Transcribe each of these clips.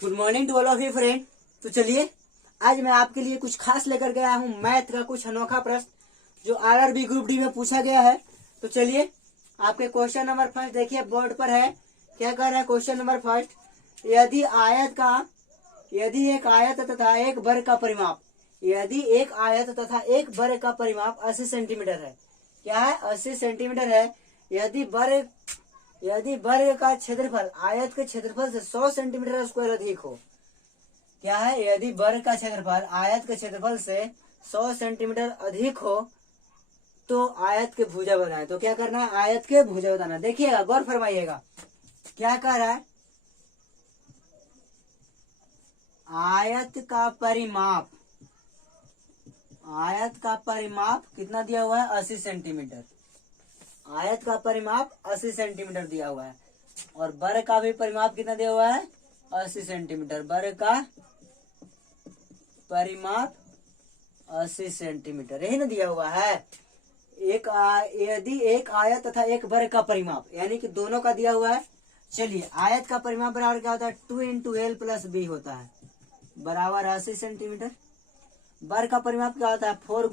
Good morning to all of you friend. तो चलिए आज मैं आपके लिए कुछ खास लेकर के आया हूँ, मैथ का कुछ अनोखा प्रश्न जो आरआरबी ग्रुप डी में पूछा गया है। तो चलिए आपके क्वेश्चन नंबर फर्स्ट देखिए बोर्ड पर है। क्या कर रहा है क्वेश्चन नंबर फर्स्ट, यदि एक आयत तथा एक वर्ग का परिमाप, यदि एक आयत तथा एक वर्ग का परिमाप 80 सेंटीमीटर है। क्या है? 80 सेंटीमीटर है। यदि वर्ग का क्षेत्रफल आयत के क्षेत्रफल से 100 सेंटीमीटर स्क्वायर अधिक हो। क्या है? यदि वर्ग का क्षेत्रफल आयत के क्षेत्रफल से 100 सेंटीमीटर अधिक हो तो आयत के भुजा बनाए। तो क्या करना है? आयत के भुजा बताना। देखिएगा, गौर फरमाइएगा क्या कह रहा है। आयत का परिमाप कितना दिया हुआ है? 80 सेंटीमीटर। आयत का परिमाप 80 सेंटीमीटर दिया हुआ है और वर्ग का भी परिमाप कितना दिया हुआ है? 80 सेंटीमीटर। वर्ग का परिमाप 80 सेंटीमीटर, यही ना दिया हुआ है। यदि एक आयत तथा एक वर्ग का परिमाप, यानी कि दोनों का दिया हुआ है। चलिए, आयत का परिमाप बराबर क्या होता है? 2 इंटू एल प्लस बी होता है, बराबर 80 सेंटीमीटर। वर्ग का परिमाप क्या होता है? 4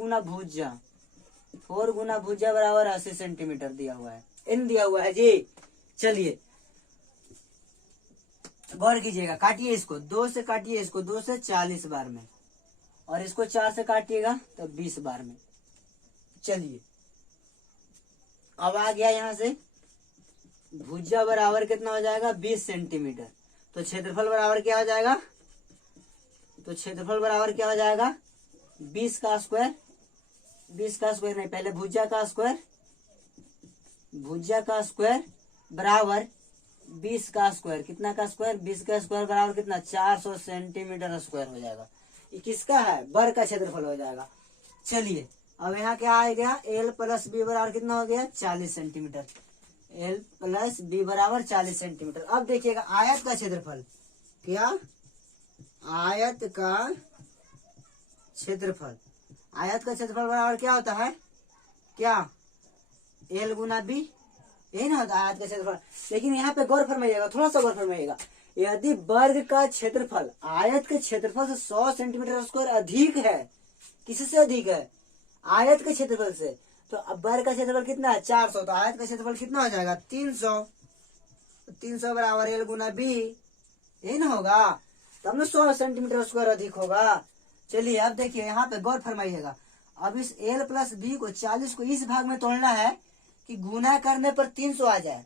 गुना भुजा बराबर 80 सेंटीमीटर दिया हुआ है, इन दिया हुआ है जी। चलिए गौर कीजिएगा, काटिए इसको, 2 से काटिए इसको, 2 से 40 बार में, और इसको 4 से काटिएगा तो 20 बार में। चलिए अब आ गया यहां से, भुजा बराबर कितना हो जाएगा? 20 सेंटीमीटर। तो क्षेत्रफल बराबर क्या हो जाएगा? 20 का स्क्वायर, 20 का स्क्वायर नहीं, पहले भुजा का स्क्वायर बराबर 20 का स्क्वायर। कितना का स्क्वायर? 20 का स्क्वायर बराबर कितना? 400 सेंटीमीटर स्क्वायर हो जाएगा। ये किसका है? वर्ग का क्षेत्रफल हो जाएगा। चलिए अब यहाँ क्या आ गया? एल प्लस बी बराबर कितना हो गया? 40 सेंटीमीटर। एल प्लस बी बराबर 40 सेंटीमीटर। अब देखिएगा आयत का क्षेत्रफल, क्या? आयत का क्षेत्रफल बराबर क्या होता है? क्या? एल गुना बी, यही ना होता है आयत का क्षेत्रफल। लेकिन यहाँ पे गौर फरमाइएगा, थोड़ा सा गौर फरमाइएगा, यदि वर्ग का क्षेत्रफल आयत के क्षेत्रफल से 100 सेंटीमीटर स्क्वायर अधिक है, किससे अधिक है? आयत के क्षेत्रफल से। तो अब वर्ग का क्षेत्रफल कितना है? 400। तो आयत का क्षेत्रफल कितना हो जाएगा? 300। 300 बराबर एल गुना बी, यही ना होगा, तब ना 100 सेंटीमीटर स्क्वायर अधिक होगा। चलिए अब देखिए यहाँ पे गौर फरमाइएगा, अब इस एल प्लस बी को 40 को इस भाग में तोड़ना है कि गुना करने पर 300 आ जाए,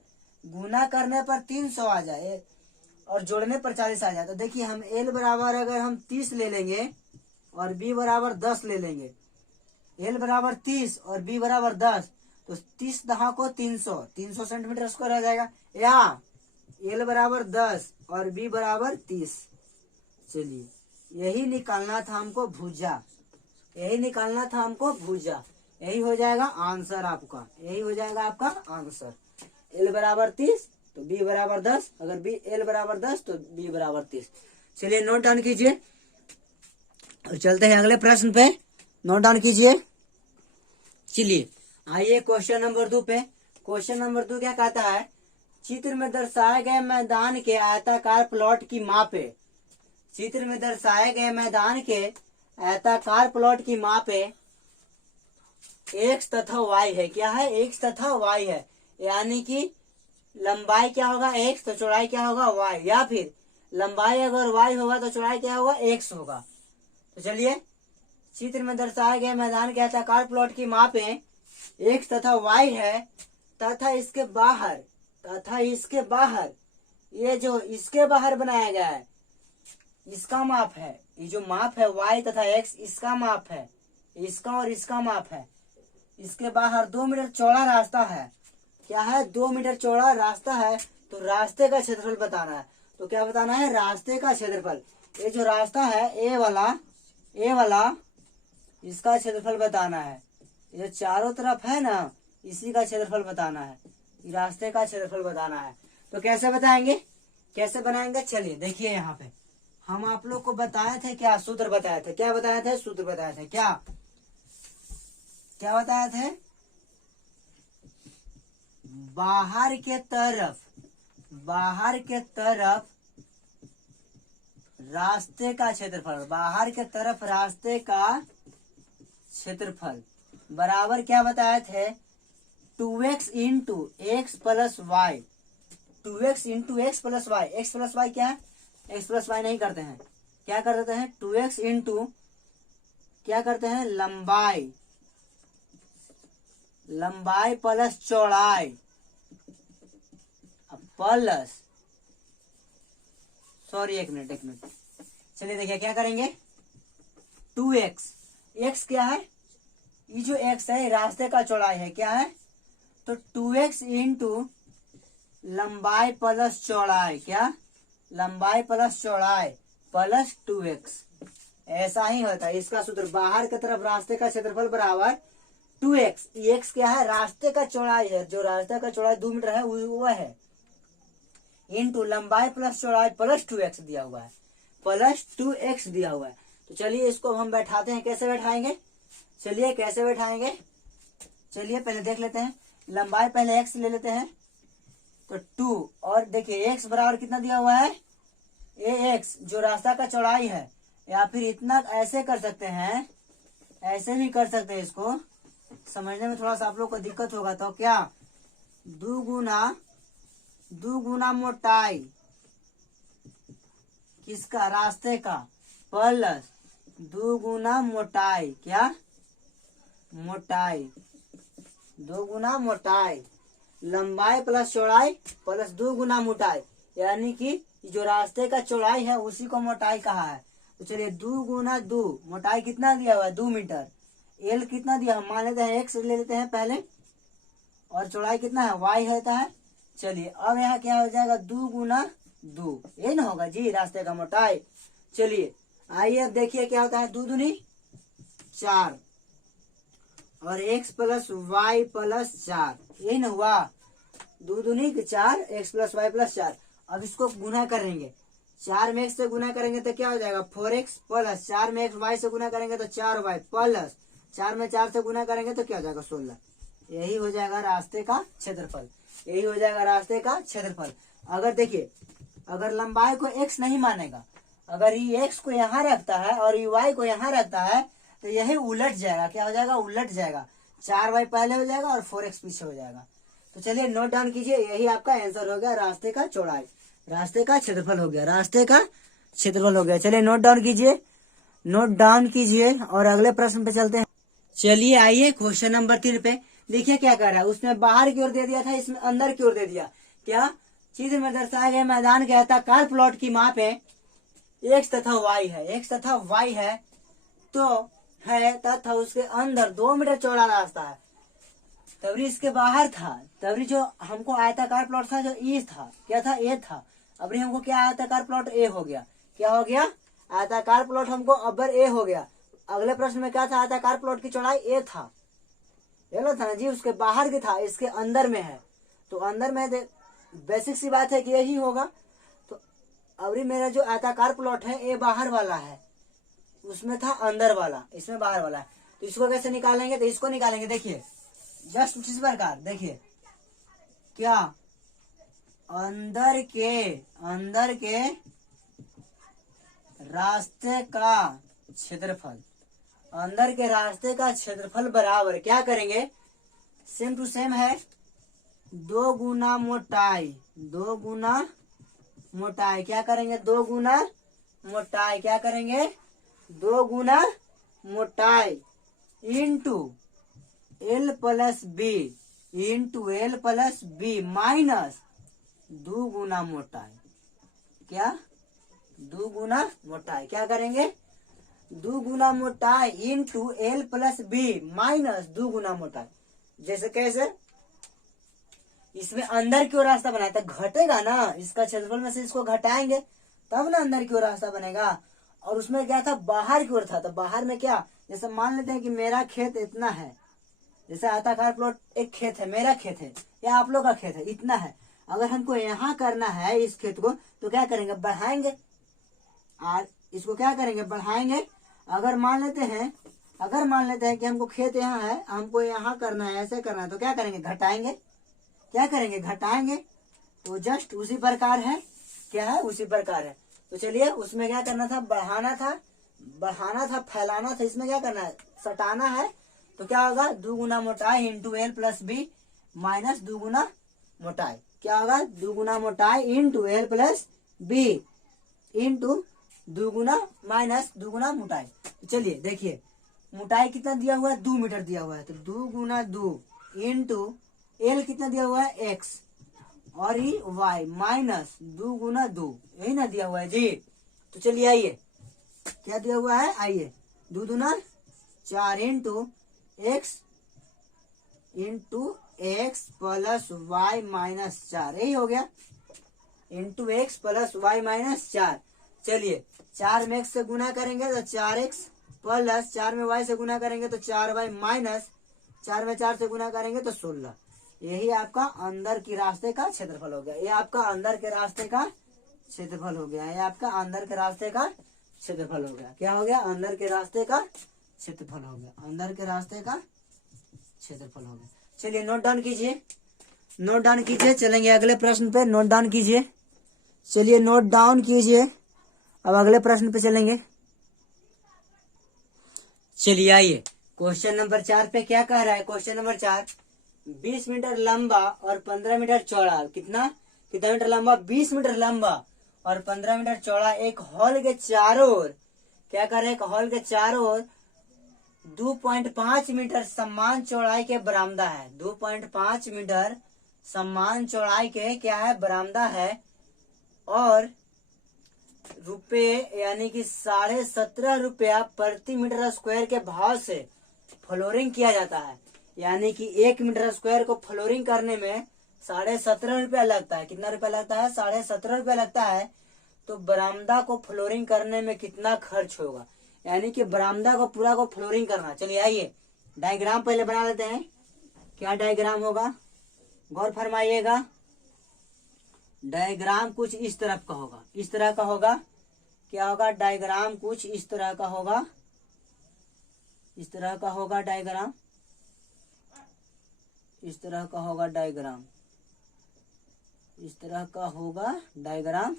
और जोड़ने पर 40 आ जाए। तो देखिए हम एल बराबर अगर हम 30 ले लेंगे और बी बराबर 10 ले लेंगे, एल बराबर 30 और बी बराबर 10, तो 30 दहा को 300 सेंटीमीटर स्क्वायर आ जाएगा। या एल बराबर 10 और बी बराबर 30। चलिए यही निकालना था हमको भुजा, यही हो जाएगा आंसर आपका, आंसर। एल बराबर 30 तो बी बराबर 10, अगर एल बराबर 10 तो बी बराबर 30। चलिए नोट डाउन कीजिए और चलते हैं अगले प्रश्न पे। नोट डाउन कीजिए। चलिए आइए क्वेश्चन नंबर 2 पे। क्वेश्चन नंबर 2 क्या कहता है? चित्र में दर्शाए गए मैदान के आयताकार प्लॉट की मापे। चित्र में दर्शाए गए मैदान के आयताकार प्लॉट की मापे एक्स तथा वाई है। क्या है? एक्स तथा वाई है, यानी कि लंबाई क्या होगा? एक्स, तो चौड़ाई क्या होगा? वाई। या फिर लंबाई अगर वाई होगा तो चौड़ाई क्या होगा? एक्स होगा। तो चलिए, चित्र में दर्शाए गए मैदान के आयताकार प्लॉट की मापे एक्स तथा वाई है, तथा इसके बाहर ये जो इसके बाहर बनाया गया है इसका माप है। ये जो माप है वाई तथा एक्स, इसका माप है, इसका और इसका माप है। इसके बाहर 2 मीटर चौड़ा रास्ता है। क्या है? 2 मीटर चौड़ा रास्ता है। तो रास्ते का क्षेत्रफल बताना है। तो क्या बताना है? रास्ते का क्षेत्रफल। ये जो रास्ता है ए वाला इसका क्षेत्रफल बताना है। ये चारों तरफ है ना, इसी का क्षेत्रफल बताना है, रास्ते का क्षेत्रफल बताना है। तो कैसे बनाएंगे? चलिए देखिए, यहाँ पे हम आप लोग को बताए थे, क्या सूत्र बताए थे? क्या बताए थे? सूत्र बताए थे। क्या बताए थे? बाहर के तरफ रास्ते का क्षेत्रफल, बाहर के तरफ रास्ते का क्षेत्रफल बराबर क्या बताए थे, 2x into X plus Y, 2x into X plus Y. X plus Y क्या है, एक्स प्लस वाई नहीं करते हैं, क्या कर देते हैं 2x इंटू क्या करते हैं लंबाई, लंबाई प्लस चौड़ाई प्लस, सॉरी एक मिनट, चलिए देखिए क्या करेंगे 2x, x क्या है, ये जो x है रास्ते का चौड़ाई है, क्या है तो 2x इंटू लंबाई प्लस चौड़ाई, क्या लंबाई प्लस चौड़ाई प्लस 2x, ऐसा ही होता है इसका सूत्र। बाहर की तरफ रास्ते का क्षेत्रफल बराबर 2x, x क्या है रास्ते का चौड़ाई है, जो रास्ते का चौड़ाई 2 मीटर है वो है, इंटू लंबाई प्लस चौड़ाई प्लस 2x दिया हुआ है, प्लस 2x दिया हुआ है। तो चलिए इसको हम बैठाते हैं, कैसे बैठाएंगे, चलिए कैसे बैठाएंगे, चलिए पहले देख लेते हैं। लंबाई पहले x ले लेते हैं तो 2, और देखिए x बराबर कितना दिया हुआ है ax, जो रास्ता का चौड़ाई है, या फिर इतना ऐसे कर सकते हैं, ऐसे भी कर सकते हैं, इसको समझने में थोड़ा सा आप लोग को दिक्कत होगा, तो क्या 2 गुना मोटाई किसका रास्ते का प्लस 2 गुना मोटाई, क्या मोटाई 2 गुना मोटाई, लंबाई प्लस चौड़ाई प्लस 2 गुना मोटाई, यानी कि जो रास्ते का चौड़ाई है उसी को मोटाई कहा है। तो चलिए 2 गुना 2, मोटाई कितना दिया हुआ है 2 मीटर, एल कितना दिया हम मान लेते हैं एक्स ले लेते हैं पहले, और चौड़ाई कितना है वाई रहता है। चलिए अब यहाँ क्या हो जाएगा 2 गुना 2, ये ना होगा जी रास्ते का मोटाई। चलिए आइए अब देखिए क्या होता है 2 दूनी 4 और x प्लस वाई प्लस 4, ये ना हुआ 2 दूनी 4 x प्लस वाई प्लस 4। अब इसको गुना करेंगे, 4 में x से गुना करेंगे तो क्या हो जाएगा 4x प्लस 4 में x y से गुना करेंगे तो 4y प्लस 4 में 4 से गुना करेंगे तो क्या हो जाएगा 16। यही हो जाएगा रास्ते का क्षेत्रफल, यही हो जाएगा रास्ते का क्षेत्रफल। अगर देखिए अगर लंबाई को x नहीं मानेगा, अगर ये x को यहाँ रखता है और ये y को यहाँ रखता है तो यही उलट जाएगा, क्या हो जाएगा उलट जाएगा, 4y पहले हो जाएगा और 4x पीछे हो जाएगा। तो चलिए नोट डाउन कीजिए, यही आपका आंसर हो गया, रास्ते का चौड़ाई, रास्ते का क्षेत्रफल हो गया, रास्ते का क्षेत्रफल हो गया। चलिए नोट डाउन कीजिए, नोट डाउन कीजिए और अगले प्रश्न पे चलते हैं। चलिए आइए क्वेश्चन नंबर 3 पे देखिए क्या कर रहा है, उसने बाहर की ओर दे दिया था, इसमें अंदर की ओर दे दिया। क्या चित्र में दर्शाए गए मैदान के आयताकार प्लॉट की माप है x तथा y है, x तथा y है तो है तथा उसके अंदर 2 मीटर चौड़ा रास्ता है, तबरी इसके बाहर था, तबरी जो हमको आयताकार प्लॉट था जो ई था, क्या था ए था, अबरी हमको क्या आयताकार प्लॉट ए हो गया, क्या हो गया आयताकार प्लॉट हमको अबर ए हो गया। अगले प्रश्न में क्या था आयताकार प्लॉट की चौड़ाई ए था, ये था ना जी, उसके बाहर की था, इसके अंदर में है, तो अंदर में बेसिक सी बात है कि यही होगा। तो अबरी मेरा जो आयताकार प्लॉट है ए बाहर वाला है, उसमें था अंदर वाला, इसमें बाहर वाला है, तो इसको कैसे निकालेंगे, तो इसको निकालेंगे देखिए जस्ट इस प्रकार, देखिए क्या अंदर के रास्ते का क्षेत्रफल, अंदर के रास्ते का क्षेत्रफल बराबर क्या करेंगे, सेम टू सेम है 2 गुना मोटाई, 2 गुना मोटाई, क्या करेंगे 2 गुना मोटाई, क्या करेंगे 2 गुना मोटाई into L plus B, into L plus B minus 2 गुना मोटाई, क्या 2 गुना मोटाई, क्या करेंगे 2 गुना मोटाई into L plus B minus 2 गुना मोटाई। जैसे कैसे इसमें अंदर की ओर रास्ता बनाया था, घटेगा ना, इसका क्षेत्रफल में से इसको घटाएंगे तब ना अंदर की ओर रास्ता बनेगा, और उसमें क्या था बाहर की ओर था, तो बाहर में क्या, जैसे मान लेते हैं कि मेरा खेत इतना है, जैसे आयताकार प्लॉट एक खेत है, मेरा खेत है या आप लोग का खेत है इतना है, अगर हमको यहाँ करना है इस खेत को तो क्या करेंगे बढ़ाएंगे, और इसको क्या करेंगे बढ़ाएंगे। अगर मान लेते हैं कि हमको खेत यहाँ है, हमको यहाँ करना है, ऐसे करना है, तो क्या करेंगे घटाएंगे, क्या करेंगे घटाएंगे। तो जस्ट उसी प्रकार है, क्या है उसी प्रकार है। तो चलिए उसमें क्या करना था, बढ़ाना था, फैलाना था, इसमें क्या करना है, सटाना है। तो क्या होगा, 2 गुना मोटाई into L plus B minus 2 गुना मोटाई। क्या होगा, 2 गुना मोटाई into L plus B into 2 गुना माइनस 2 गुना मोटाई। तो चलिए देखिए मोटाई कितना दिया हुआ है, 2 मीटर दिया हुआ है, तो 2 गुना 2 इंटू एल कितना दिया हुआ है, एक्स और ई वाई माइनस 2 गुना 2, यही ना दिया हुआ है जी। तो चलिए आइए क्या दिया हुआ है, आइए 2 दूना 4 into X plus Y minus 4, यही हो गया, into X plus Y minus 4। चलिए 4 में एक्स से गुना करेंगे तो 4x प्लस 4 में वाई से गुना करेंगे तो 4y माइनस 4 में 4 से गुना करेंगे तो 16। यही आपका अंदर की रास्ते का क्षेत्रफल हो गया। ये आपका अंदर के रास्ते का क्षेत्रफल हो गया। ये आपका अंदर के रास्ते का क्षेत्रफल हो गया। क्या हो गया, अंदर के रास्ते का क्षेत्रफल हो गया। अंदर के रास्ते का क्षेत्रफल हो गया। चलिए नोट डाउन कीजिए, नोट डाउन कीजिए। चलेंगे अगले प्रश्न पे, नोट डाउन कीजिए। चलिए नोट डाउन कीजिए, अब अगले प्रश्न पे चलेंगे। चलिए आइए क्वेश्चन नंबर 4 पे क्या कह रहा है। क्वेश्चन नंबर 4, 20 मीटर लंबा और 15 मीटर चौड़ा, कितना कितना मीटर लंबा, 20 मीटर लंबा और 15 मीटर चौड़ा एक हॉल के चारों ओर, क्या कर रहे हैं, एक हॉल के चारों ओर 2.5 मीटर समान चौड़ाई के बरामदा है। 2.5 मीटर समान चौड़ाई के क्या है, बरामदा है। और रुपये यानी कि 17.5 रुपया प्रति मीटर स्क्वायर के भाव से फ्लोरिंग किया जाता है। यानी कि 1 मीटर स्क्वायर को फ्लोरिंग करने में 17.5 रुपया लगता है। कितना रुपया लगता है, 17.5 रुपया लगता है। तो बरामदा को फ्लोरिंग करने में कितना खर्च होगा, यानी कि बरामदा को पूरा को फ्लोरिंग करना। चलिए आइए डायग्राम पहले बना लेते हैं। क्या डायग्राम होगा, गौर फरमाइएगा। डायग्राम कुछ इस तरफ का होगा, इस तरह का होगा। क्या होगा, डायग्राम कुछ इस तरह का होगा, इस तरह का होगा डायग्राम, इस तरह का होगा डायग्राम, इस तरह का होगा डायग्राम।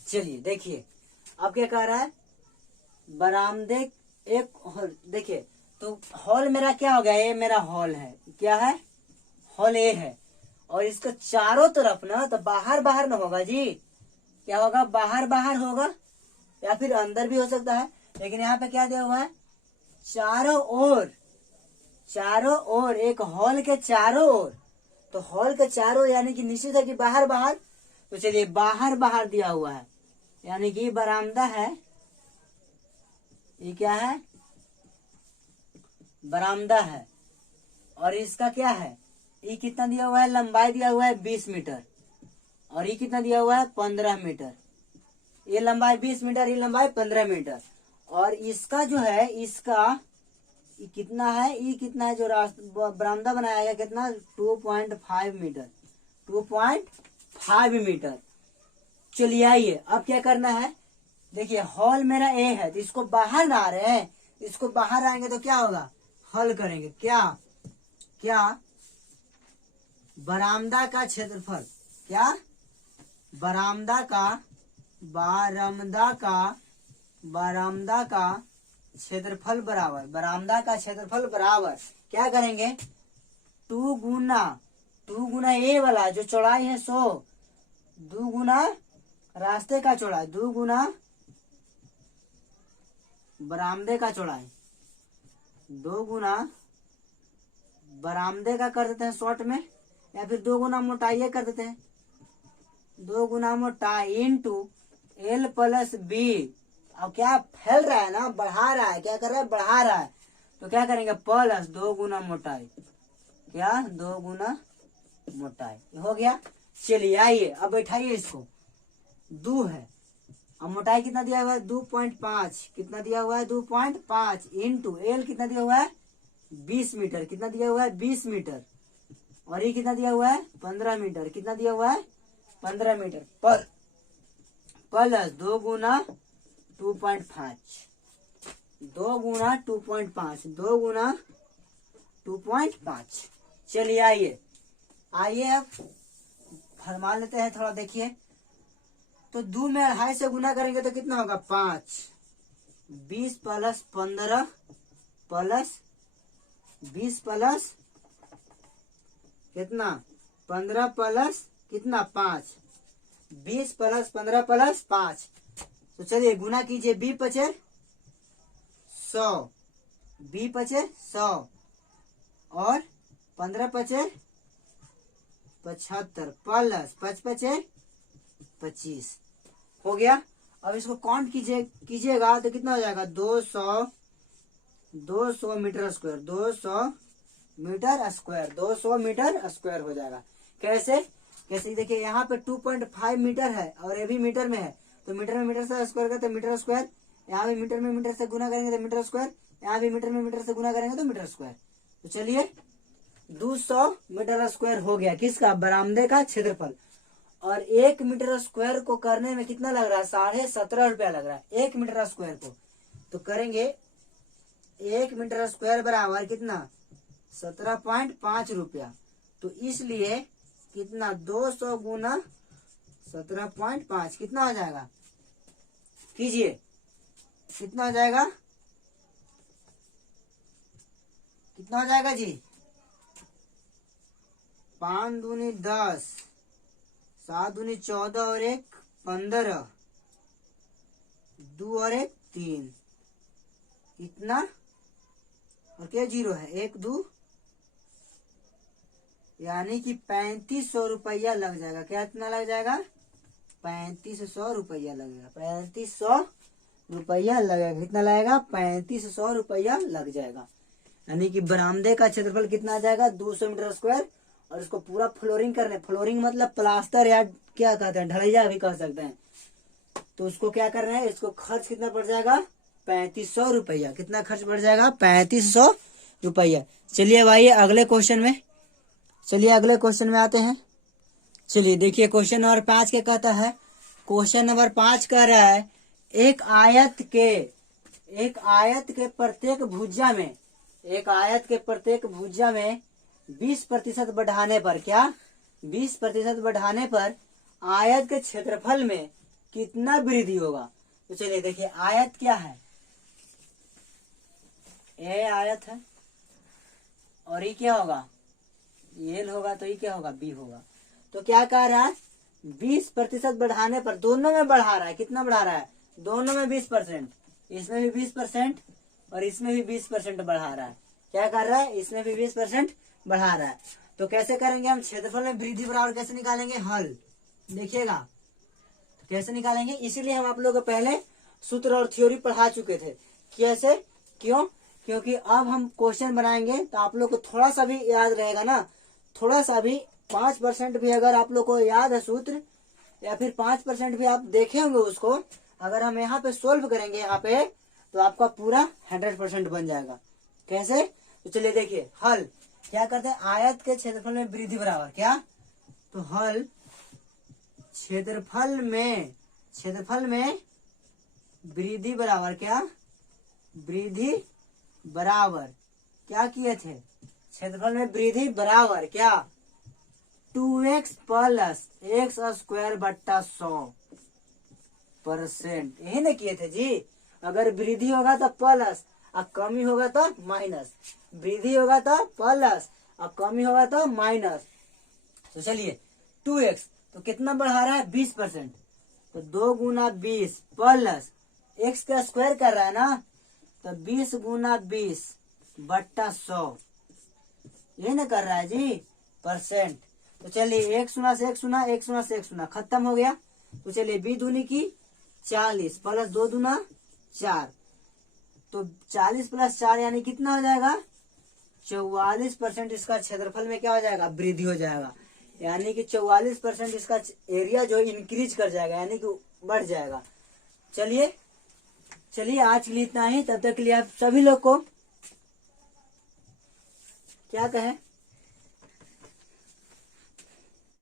चलिए देखिए अब क्या कह रहा है, बरामदे एक हॉल, देखिए तो हॉल मेरा क्या हो गया, ये मेरा हॉल है, क्या है, हॉल ए है। और इसका चारों तरफ ना तो बाहर बाहर न होगा जी, क्या होगा, बाहर बाहर होगा या फिर अंदर भी हो सकता है। लेकिन यहाँ पे क्या दिया हुआ है, चारों ओर, चारों ओर, एक हॉल के चारों ओर। तो हॉल के चारों यानी कि निश्चित है कि बाहर बाहर। तो चलिए बाहर बाहर दिया हुआ है, यानी कि बरामदा है, ये क्या है, बरामदा है। और इसका क्या है, ये कितना दिया हुआ है, लंबाई दिया हुआ है 20 मीटर और ये कितना दिया हुआ है 15 मीटर। ये लंबाई 20 मीटर, ये लंबाई 15 मीटर। और इसका जो है, इसका ये कितना है, ये कितना है जो रास्ता बरामदा बनाया गया, कितना 2.5 मीटर, 2.5 मीटर। चलिए आइए अब क्या करना है, देखिए हॉल मेरा ए है, तो इसको बाहर ना आ रहे हैं, इसको बाहर आएंगे तो क्या होगा, हल करेंगे, क्या क्या बरामदा का क्षेत्रफल, क्या बरामदा का, बरामदा का क्षेत्रफल बराबर, बरामदा का क्षेत्रफल बराबर क्या करेंगे, 2 गुना ए वाला जो चौड़ाई है 100, 2 गुना रास्ते का चौड़ाई, 2 गुना बरामदे का चौड़ाई, 2 गुना बरामदे का कर देते हैं शॉर्ट में, या फिर 2 गुना मोटाई कर देते हैं, 2 गुना मोटाई इंटू एल प्लस बी। अब क्या फैल रहा है ना, बढ़ा रहा है, क्या कर रहा है, बढ़ा रहा है। तो क्या करेंगे, प्लस 2 गुना मोटाई, क्या 2 गुना मोटाई हो गया। चलिए आइए अब बैठाइए इसको, 2 है, अब मोटाई कितना दिया हुआ है 2.5, कितना दिया हुआ है 2.5 इंटू एल कितना दिया हुआ है 20 मीटर, कितना दिया हुआ है 20 मीटर। और ये कितना दिया हुआ है 15 मीटर, कितना दिया हुआ है 15 मीटर पर प्लस 2 गुना 2.5, 2 गुना 2.5, 2 गुना 2.5। चलिए आइए आइए अब फरमा लेते हैं थोड़ा, देखिए। तो 2 में 2.5 से गुना करेंगे तो कितना होगा 5, 20 प्लस 15 प्लस 20 प्लस कितना 15 प्लस कितना 5, 20 प्लस 15 प्लस 5। तो चलिए गुना कीजिए, 20 पचे 100, 20 पचे 100 और 15 पचे 75 प्लस 5 पचे 25 हो गया। अब इसको काउंट कीजिएगा तो कितना हो जाएगा 200 metre square, 200 metre square, 200 metre square हो जाएगा। कैसे देखिए, यहाँ पे 2.5 मीटर है और ये भी मीटर में है, तो मीटर में मीटर से स्क्वायर करते मीटर स्क्वायर, यहाँ भी मीटर में मीटर से गुना करेंगे तो मीटर स्क्वायर, यहाँ भी मीटर में मीटर से गुना करेंगे तो मीटर स्क्वायर। तो चलिए 200 मीटर स्क्वायर हो गया किसका, बरामदे का क्षेत्रफल। और 1 मीटर स्क्वायर को करने में कितना लग रहा है, 17.5 रुपया लग रहा है 1 मीटर स्क्वायर को। तो करेंगे 1 मीटर स्क्वायर बराबर कितना 17.5 रुपया। तो इसलिए कितना 200 गुना 17.5 कितना हो जाएगा, कीजिए कितना हो जाएगा, कितना हो जाएगा जी, 5 दूनी 10, 7 दूनी 14 और 1 15, 2 और 1 3, इतना और क्या 0 है, 1 2, यानी कि 3500 रुपया लग जाएगा। क्या इतना लग जाएगा, 3500 रुपया लगेगा, 3500 रुपया लगेगा। कितना लगेगा, 3500 रुपया लग जाएगा। यानी कि बरामदे का क्षेत्रफल कितना आ जाएगा 200 मीटर स्क्वायर। और इसको पूरा फ्लोरिंग करने, फ्लोरिंग मतलब प्लास्टर या क्या कहते हैं, ढलैया भी कह सकते हैं। तो उसको क्या करना है, इसको खर्च कितना पड़ जाएगा 3500 रुपया। कितना खर्च पड़ जाएगा 3500 रुपया। चलिए भाई अगले क्वेश्चन में आते हैं। चलिए देखिए क्वेश्चन नंबर 5 क्या कहता है। क्वेश्चन नंबर 5 कह रहा है एक आयत के प्रत्येक भुजा में 20% बढ़ाने पर, क्या 20% बढ़ाने पर आयत के क्षेत्रफल में कितना वृद्धि होगा। तो चलिए देखिए आयत क्या है, ए आयत है और ये क्या होगा, एल होगा, तो ये क्या होगा, बी होगा। तो क्या कह रहा है 20% बढ़ाने पर, दोनों में बढ़ा रहा है, कितना बढ़ा रहा है, दोनों में 20%, इसमें भी 20% और इसमें भी 20% बढ़ा रहा है। क्या कर रहा है, इसमें भी 20% बढ़ा रहा है। तो कैसे करेंगे हम, क्षेत्रफल में वृद्धि बराबर कैसे निकालेंगे, हल देखिएगा कैसे निकालेंगे। इसीलिए हम आप लोग को पहले सूत्र और थ्योरी पढ़ा चुके थे। कैसे, क्यों, क्योंकि अब हम क्वेश्चन बनाएंगे तो आप लोग को थोड़ा सा भी याद रहेगा ना, थोड़ा सा भी 5% भी अगर आप लोग को याद है सूत्र, या फिर 5% भी आप देखे होंगे उसको, अगर हम यहाँ पे सोल्व करेंगे यहाँ पे, तो आपका पूरा 100% बन जाएगा। कैसे, तो चलिए देखिए हल क्या करते हैं, आयत के क्षेत्रफल में वृद्धि बराबर क्या, तो हल क्षेत्रफल में वृद्धि बराबर क्या, वृद्धि बराबर क्या किए थे, क्षेत्रफल में वृद्धि बराबर क्या 2x प्लस x स्क्वायर बट्टा 100%, यही ना किए थे जी। अगर वृद्धि होगा तो प्लस और कमी होगा तो माइनस, वृद्धि होगा तो प्लस और कमी होगा तो माइनस। तो चलिए 2x तो कितना बढ़ा रहा है 20%, तो 2 गुना 20 प्लस x का स्क्वायर कर रहा है ना, तो 20 गुना 20 बट्टा 100, यही ना कर रहा है जी परसेंट। तो चलिए 1 शून्य से 1 शून्य, 1 शून्य से 1 शून्य खत्म हो गया। तो चलिए 20 दूनी की 40 प्लस 2 दूना 4, तो 40 प्लस 4 यानी कितना हो जाएगा 44% इसका क्षेत्रफल में क्या हो जाएगा, वृद्धि हो जाएगा। यानी कि 44% इसका एरिया जो इंक्रीज कर जाएगा, यानी कि बढ़ जाएगा। चलिए आज के लिए इतना ही। तब तक के लिए आप सभी लोग को क्या कहें,